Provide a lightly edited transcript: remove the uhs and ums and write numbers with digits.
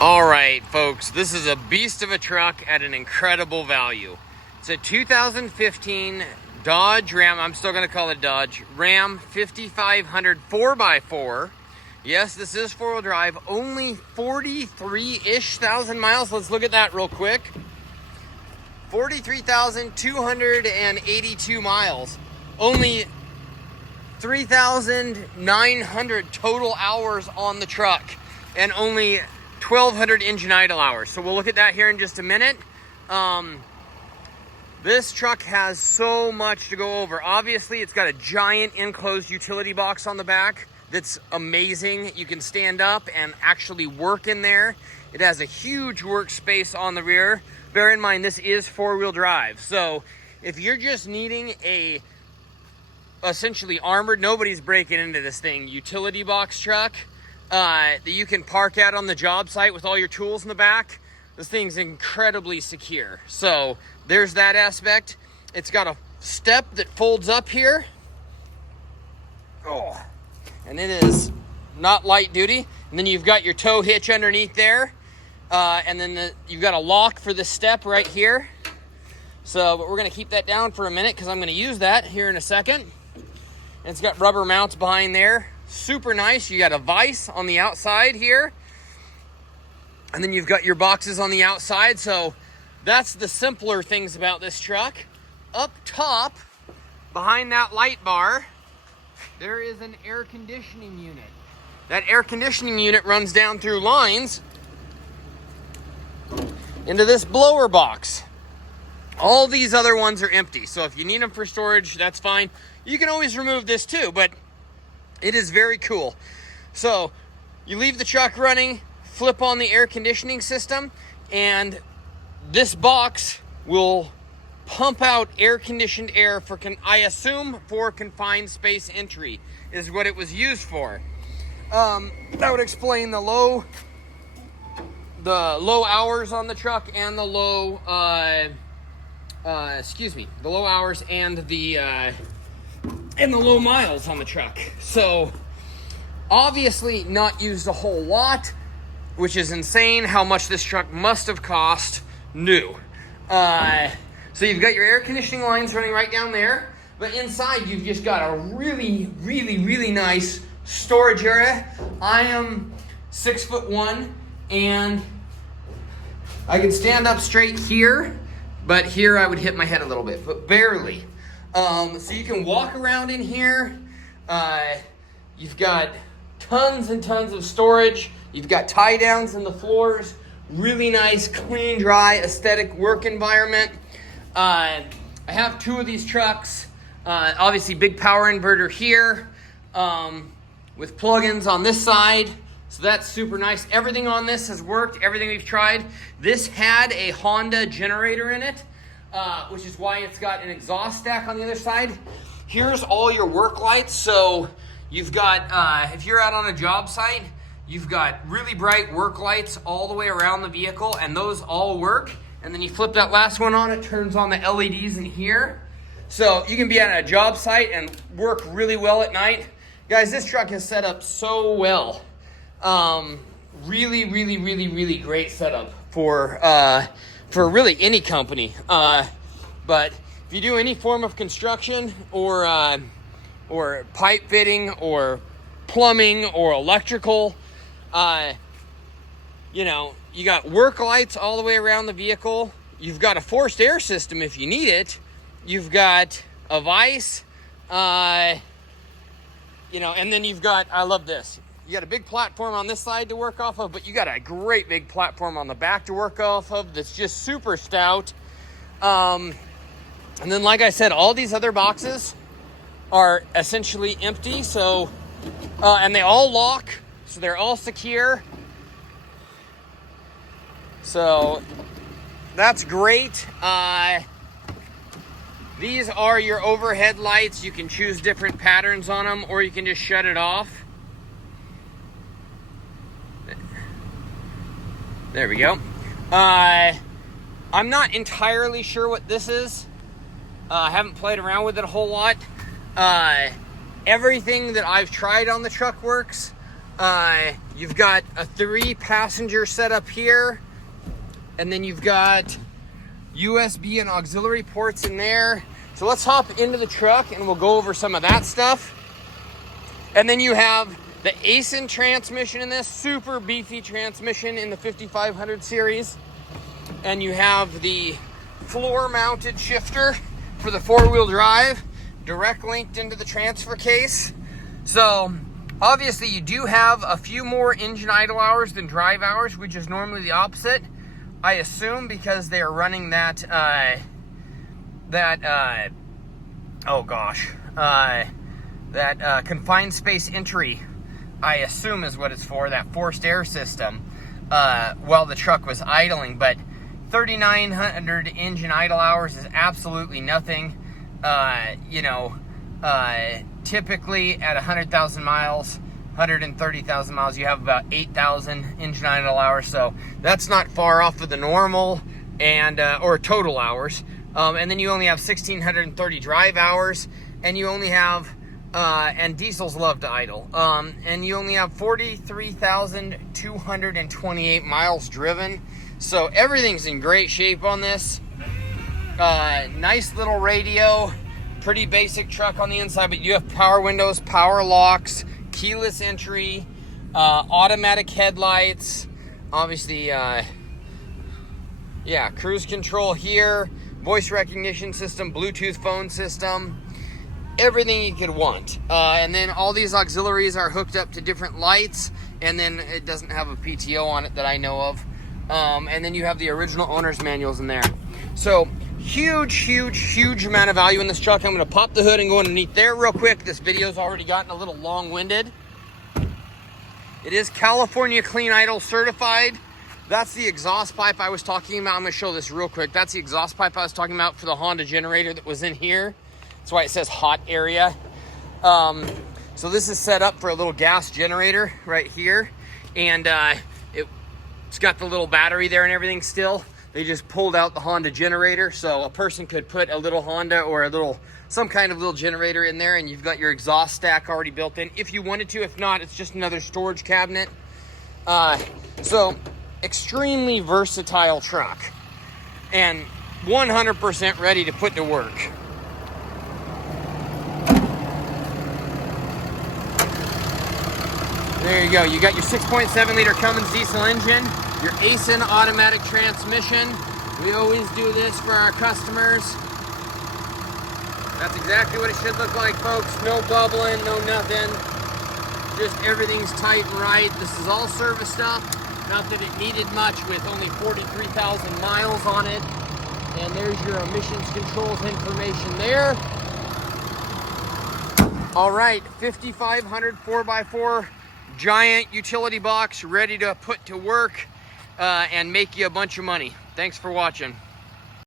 All right, folks, this is a beast of a truck at an incredible value. It's a 2015 Dodge Ram, I'm still going to call it Dodge, Ram 5500 4x4. Yes, this is four-wheel drive, only 43-ish thousand miles. Let's look at that real quick. 43,282 miles. Only 3,900 total hours on the truck, and only 1,200 engine idle hours. So we'll look at that here in just a minute. This truck has so much to go over. Obviously, it's got a giant enclosed utility box on the back that's amazing. You can stand up and actually work in there. It has a huge workspace on the rear. Bear in mind, this is four-wheel drive. So if you're just needing a essentially armored, nobody's breaking into this thing, utility box truck that you can park out on the job site with all your tools in the back, this thing's incredibly secure. So there's that aspect. It's got a step that folds up here. Oh, and it is not light duty. And then you've got your tow hitch underneath there. And then you've got a lock for the step right here. So, but we're gonna keep that down for a minute because I'm gonna use that here in a second. And it's got rubber mounts behind there. Super nice. You got a vise on the outside here. And then you've got your boxes on the outside. So that's the simpler things about this truck. Up top, behind that light bar, there is an air conditioning unit. That air conditioning unit runs down through lines into this blower box. All these other ones are empty. So if you need them for storage, that's fine. You can always remove this too, but it is very cool. So you leave the truck running, flip on the air conditioning system, and this box will pump out air-conditioned air for, I assume, for confined space entry is what it was used for. That would explain the low hours on the truck and the low, the low hours and the low miles on the truck. So obviously not used a whole lot, which is insane how much this truck must have cost new. So you've got your air conditioning lines running right down there, but inside you've just got a really, really, really nice storage area. I am 6'1", and I can stand up straight here, but here I would hit my head a little bit, but barely. So you can walk around in here. You've got tons and tons of storage. You've got tie downs in the floors. Really nice, clean, dry, aesthetic work environment. I have two of these trucks. Obviously big power inverter here, with plugins on this side. So that's super nice. Everything on this has worked, everything we've tried. This had a Honda generator in it, which is why it's got an exhaust stack on the other side. Here's all your work lights. So you've got, if you're out on a job site, you've got really bright work lights all the way around the vehicle, and those all work. And then you flip that last one on, it turns on the LEDs in here. So you can be at a job site and work really well at night. Guys, this truck is set up so well. Really, really, really, really great setup for really any company. But if you do any form of construction or pipe fitting or plumbing or electrical, you got work lights all the way around the vehicle. You've got a forced air system if you need it. You've got a vise, and then you've got, I love this. You got a big platform on this side to work off of, but you got a great big platform on the back to work off of that's just super stout. And then, like I said, all these other boxes are essentially empty. So, and they all lock, so they're all secure. So that's great. These are your overhead lights. You can choose different patterns on them, or you can just shut it off. There we go. I'm not entirely sure what this is. I haven't played around with it a whole lot. Everything that I've tried on the truck works. You've got a 3-passenger setup here, and then you've got USB and auxiliary ports in there. So let's hop into the truck and we'll go over some of that stuff. And then you have the Aisin transmission in this, super beefy transmission in the 5500 series. And you have the floor-mounted shifter for the 4-wheel drive, direct linked into the transfer case. So obviously you do have a few more engine idle hours than drive hours, which is normally the opposite, I assume, because they are running that confined space entry, I assume is what it's for, that forced air system, while the truck was idling. But 3,900 engine idle hours is absolutely nothing. Typically at 100,000 miles, 130,000 miles, you have about 8,000 engine idle hours. So that's not far off of the normal and or total hours. And then you only have 1,630 drive hours, and you only have and diesels love to idle. And you only have 43,228 miles driven. So everything's in great shape on this. Nice little radio, pretty basic truck on the inside, but you have power windows, power locks, keyless entry, automatic headlights, obviously, cruise control here, voice recognition system, Bluetooth phone system, everything you could want. And then all these auxiliaries are hooked up to different lights, and then it doesn't have a PTO on it that I know of. And then you have the original owner's manuals in there. So huge amount of value in this truck. I'm going to pop the hood and go underneath there real quick. This video's already gotten a little long-winded. It is California Clean Idle certified. That's the exhaust pipe I was talking about. I'm going to show this real quick. That's the exhaust pipe I was talking about for the Honda generator that was in here. That's why it says hot area. So this is set up for a little gas generator right here. And it's got the little battery there and everything still. They just pulled out the Honda generator, so a person could put a little Honda or some kind of little generator in there, and you've got your exhaust stack already built in if you wanted to. If not, it's just another storage cabinet. So extremely versatile truck and 100% ready to put to work. There you go. You got your 6.7 liter Cummins diesel engine, your Aisin automatic transmission. We always do this for our customers. That's exactly what it should look like, folks. No bubbling, no nothing. Just everything's tight and right. This is all service stuff. Not that it needed much with only 43,000 miles on it. And there's your emissions controls information there. All right, 5,500 4x4 giant utility box ready to put to work and make you a bunch of money. Thanks for watching.